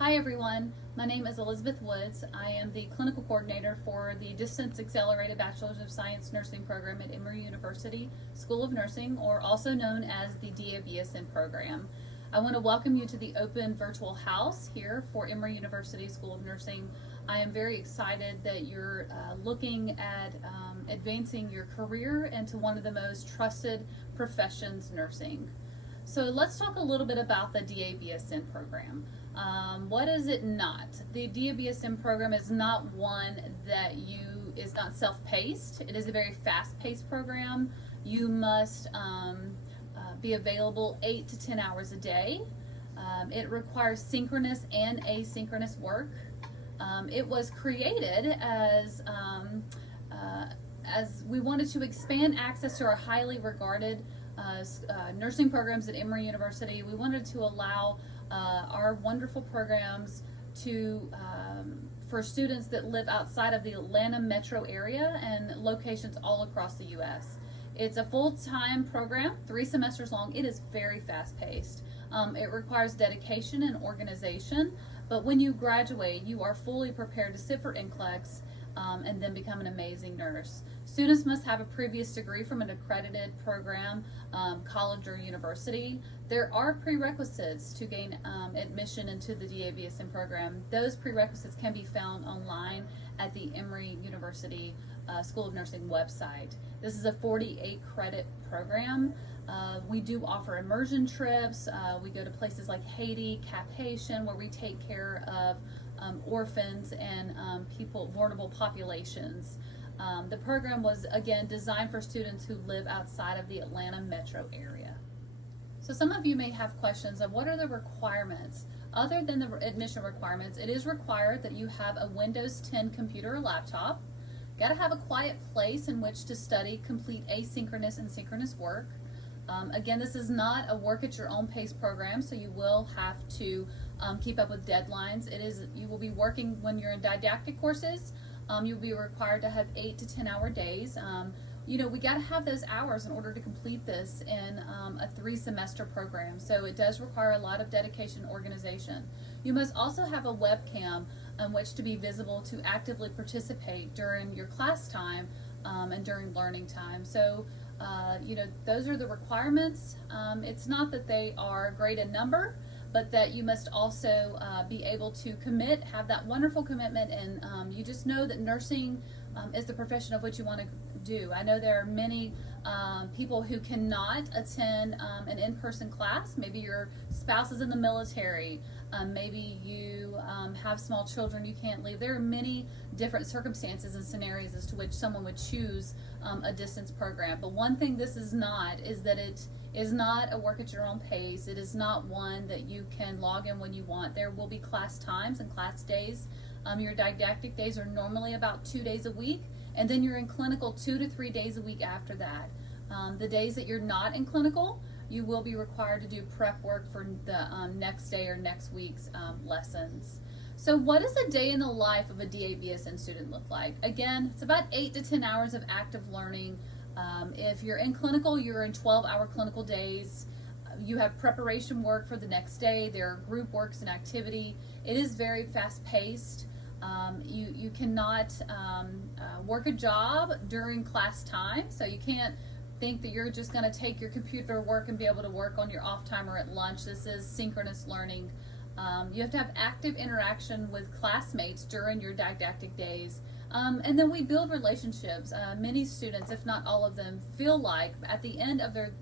Hi everyone, my name is Elizabeth Woods. I am the clinical coordinator for the Distance Accelerated Bachelor's of Science Nursing program at Emory University School of Nursing, or also known as the DABSN program. I want to welcome you to the open virtual house here for Emory University School of Nursing. I am very excited that you're looking at advancing your career into one of the most trusted professions, nursing. So let's talk a little bit about the DABSN program. What is it not? The DABSN program is not one that is not self-paced. It is a very fast-paced program. You must be available 8 to 10 hours a day. It requires synchronous and asynchronous work. It was created as we wanted to expand access to our highly regarded nursing programs at Emory University. We wanted to allow our wonderful programs to for students that live outside of the Atlanta metro area and locations all across the U.S. It's a full-time program, 3 semesters long. It is very fast-paced. It requires dedication and organization, but when you graduate, you are fully prepared to sit for NCLEX and then become an amazing nurse. Students must have a previous degree from an accredited program, college or university. There are prerequisites to gain admission into the DABSN program. Those prerequisites can be found online at the Emory University School of Nursing website. This is a 48 credit program. We do offer immersion trips. We go to places like Haiti, Cap Haitian, where we take care of orphans and vulnerable populations. The program was, again, designed for students who live outside of the Atlanta metro area. So some of you may have questions of what are the requirements. Other than the admission requirements, it is required that you have a Windows 10 computer or laptop. Got to have a quiet place in which to study, complete asynchronous and synchronous work. Again, this is not a work at your own pace program, so you will have to keep up with deadlines. You will be working when you're in didactic courses. You'll be required to have 8 to 10 hour days. We got to have those hours in order to complete this in a 3 semester program. So it does require a lot of dedication and organization. You must also have a webcam on which to be visible to actively participate during your class time and during learning time. So those are the requirements. It's not that they are great in number, but that you must also be able to commit, have that wonderful commitment, and you just know that nursing is the profession of what you want to do. I know there are many people who cannot attend an in-person class. Maybe your spouse is in the military. Maybe you have small children you can't leave. There are many different circumstances and scenarios as to which someone would choose a distance program. But one thing this is not is that it is not a work at your own pace. It is not one that you can log in when you want. There will be class times and class days. Your didactic days are normally about 2 days a week, and then you're in clinical 2 to 3 days a week after that. The days that you're not in clinical, you will be required to do prep work for the next day or next week's lessons. So what does a day in the life of a DABSN student look like? Again, it's about 8 to 10 hours of active learning. If you're in clinical, you're in 12-hour clinical days. You have preparation work for the next day. There are group works and activity. It is very fast-paced. You cannot work a job during class time, so you can't think that you're just going to take your computer work and be able to work on your off time or at lunch. This is synchronous learning. You have to have active interaction with classmates during your didactic days. And then we build relationships. Many students, if not all of them, feel like at the end of their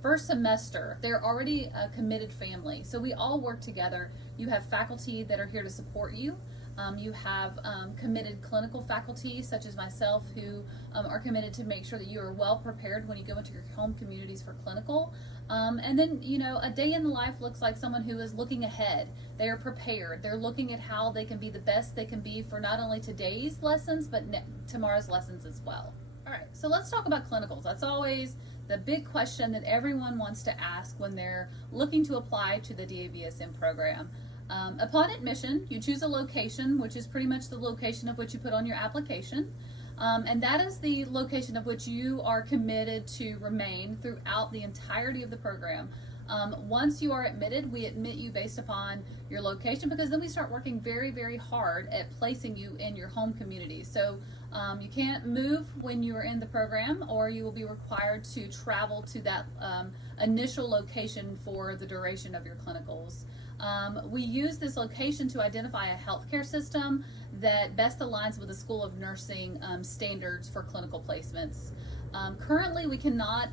first semester, they're already a committed family. So we all work together. You have faculty that are here to support you. You have committed clinical faculty, such as myself, who are committed to make sure that you are well prepared when you go into your home communities for clinical. And then, a day in the life looks like someone who is looking ahead. They are prepared. They're looking at how they can be the best they can be for not only today's lessons, but tomorrow's lessons as well. All right, so let's talk about clinicals. That's always the big question that everyone wants to ask when they're looking to apply to the DABSN program. Upon admission, you choose a location, which is pretty much the location of which you put on your application. And that is the location of which you are committed to remain throughout the entirety of the program. Once you are admitted, we admit you based upon your location, because then we start working very, very hard at placing you in your home community. So you can't move when you are in the program, or you will be required to travel to that initial location for the duration of your clinicals. We use this location to identify a healthcare system that best aligns with the School of Nursing standards for clinical placements. Currently, we cannot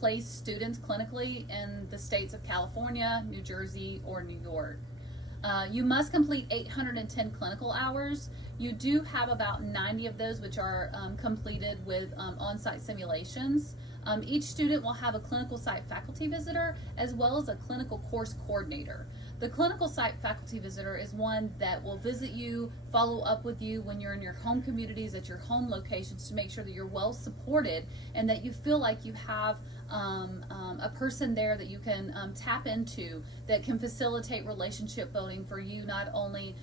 place students clinically in the states of California, New Jersey, or New York. You must complete 810 clinical hours. You do have about 90 of those which are completed with on-site simulations. Each student will have a clinical site faculty visitor as well as a clinical course coordinator. The clinical site faculty visitor is one that will visit you, follow up with you when you're in your home communities, at your home locations, to make sure that you're well supported and that you feel like you have a person there that you can tap into, that can facilitate relationship building for you, not only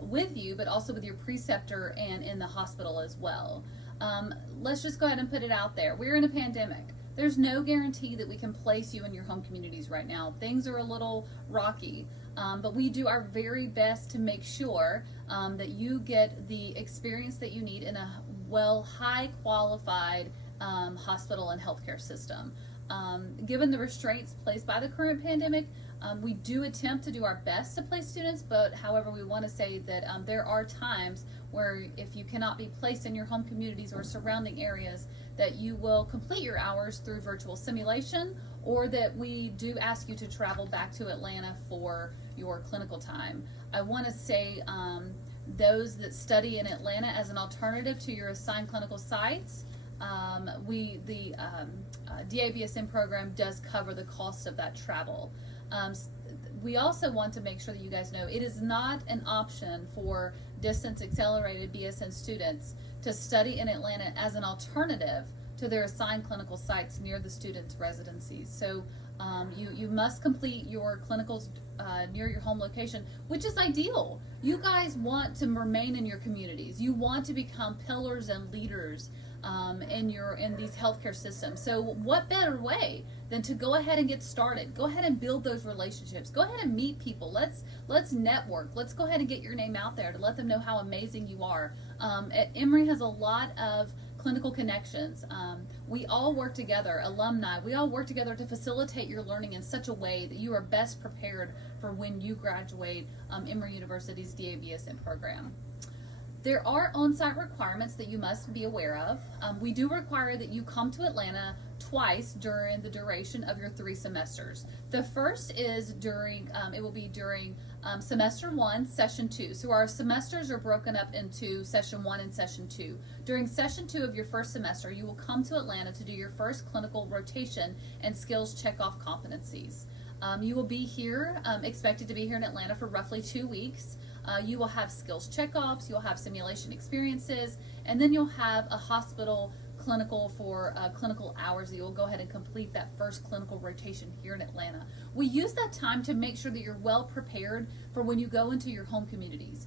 with you, but also with your preceptor and in the hospital as well. Let's just go ahead and put it out there. We're in a pandemic. There's no guarantee that we can place you in your home communities right now. Things are a little rocky, but we do our very best to make sure that you get the experience that you need in a high qualified hospital and healthcare system. Given the restraints placed by the current pandemic, we do attempt to do our best to place students, but however, we want to say that there are times where if you cannot be placed in your home communities or surrounding areas, that you will complete your hours through virtual simulation, or that we do ask you to travel back to Atlanta for your clinical time. I want to say those that study in Atlanta as an alternative to your assigned clinical sites, the DABSN program does cover the cost of that travel. We also want to make sure that you guys know it is not an option for distance accelerated BSN students to study in Atlanta as an alternative to their assigned clinical sites near the students' residencies. So you must complete your clinicals near your home location, which is ideal. You guys want to remain in your communities. You want to become pillars and leaders in these healthcare systems. So what better way than to go ahead and get started? Go ahead and build those relationships. Go ahead and meet people. Let's network. Let's go ahead and get your name out there to let them know how amazing you are. Emory has a lot of clinical connections. We all work together, alumni, we all work together to facilitate your learning in such a way that you are best prepared for when you graduate Emory University's DABSN program. There are on-site requirements that you must be aware of. We do require that you come to Atlanta twice during the duration of your 3 semesters. The first is during semester 1, session 2. So our semesters are broken up into session 1 and session 2. During session 2 of your first semester, you will come to Atlanta to do your first clinical rotation and skills check-off competencies. You will be here, expected to be here in Atlanta for roughly 2 weeks. You will have skills check-offs, you'll have simulation experiences, and then you'll have a hospital clinical for clinical hours that you'll go ahead and complete that first clinical rotation here in Atlanta. We use that time to make sure that you're well prepared for when you go into your home communities.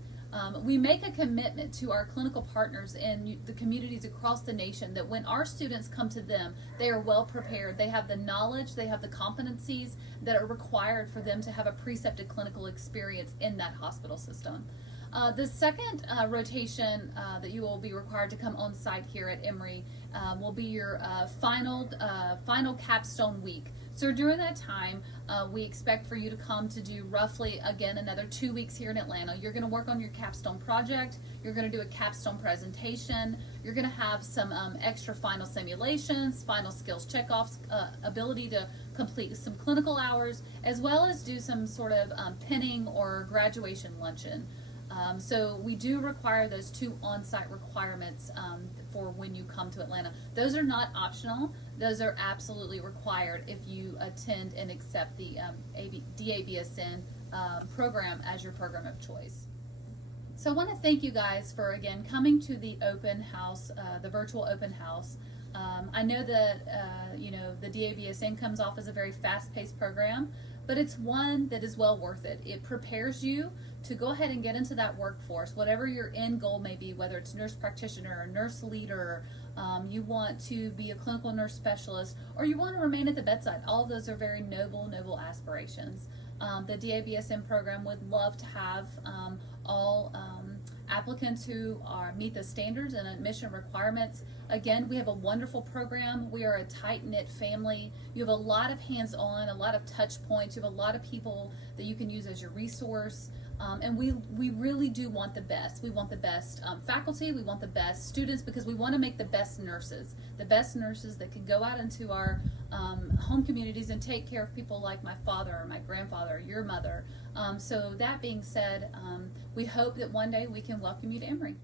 We make a commitment to our clinical partners in the communities across the nation that when our students come to them, they are well prepared. They have the knowledge, they have the competencies that are required for them to have a precepted clinical experience in that hospital system. The second rotation that you will be required to come on site here at Emory will be your final capstone week. So during that time, we expect for you to come to do roughly, again, another 2 weeks here in Atlanta. You're going to work on your capstone project. You're going to do a capstone presentation. You're going to have some extra final simulations, final skills checkoffs, ability to complete some clinical hours, as well as do some sort of pinning or graduation luncheon. So we do require those 2 on-site requirements for when you come to Atlanta. Those are not optional. Those are absolutely required if you attend and accept the DABSN program as your program of choice. So I want to thank you guys for, again, coming to the open house, the virtual open house. I know that the DABSN comes off as a very fast-paced program, but it's one that is well worth it. It prepares you to go ahead and get into that workforce, whatever your end goal may be, whether it's nurse practitioner or nurse leader, you want to be a clinical nurse specialist, or you want to remain at the bedside. All of those are very noble aspirations. The DABSN program would love to have all applicants who meet the standards and admission requirements. Again, we have a wonderful program. We are a tight-knit family. You have a lot of hands-on, a lot of touch points. You have a lot of people that you can use as your resource. And we really do want the best. We want the best faculty, we want the best students, because we want to make the best nurses that can go out into our home communities and take care of people like my father or my grandfather or your mother. So that being said, we hope that one day we can welcome you to Emory.